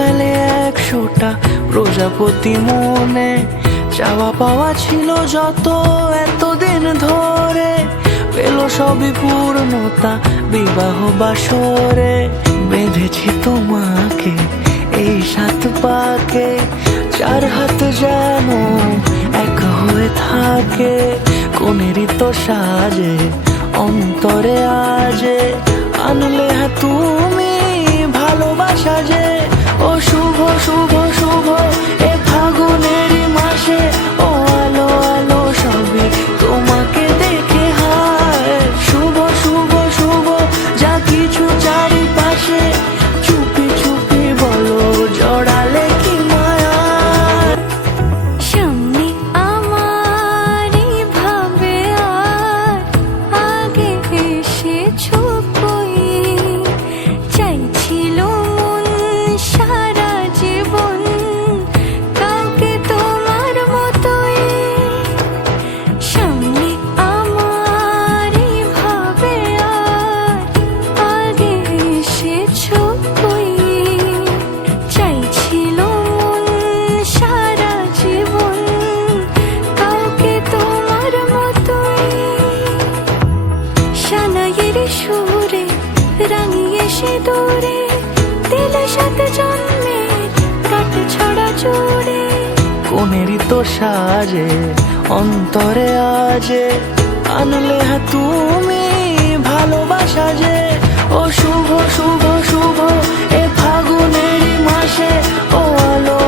মেলে 100টা প্রজাপতি মনে, চাওয়া পাওয়া ছিল যত এতদিন ধরে, পেল সবই পূর্ণতা বিবাহ বাসরে। বেঁধেছি তোমাকে এই 7 পাকে, 4 হাত যেন এক হয়ে থাকে। কোনেরই তো সাজে অন্তরে আজে, আনলে তুমি ভালোবাসা যে। ও শুভ শুভ শুভ এ ফাগুনেরই মাসে, ও আলো আলো সবই তোমাকে দেখে হায়। শুভ শুভ শুভ যা কিছু চারিপাশে, চুপি চুপি বলো জড়ালে কি মায়া। সামনে আমার ভাবে আর আগে এসেছো কই, চাইছিল মন সারা জীবন কাউকে তোমার মতোই। সামনে আমার ভাবে আর আগে এসেছো কই, চাইছিল মন সারা জীবন কাউকে তোমার মতোই। সানাইয়ের সুরে রাঙিয়ে সে দূরে, দিলে 7 জন্মের কাট ছড়া জুড়ে। কোনেরই তো সাজে অন্তরে আজে, আনলে তুমি ভালোবাসা যে। ও শুভ শুভ শুভ এ ফাগুনেরই মাসে, ও আলো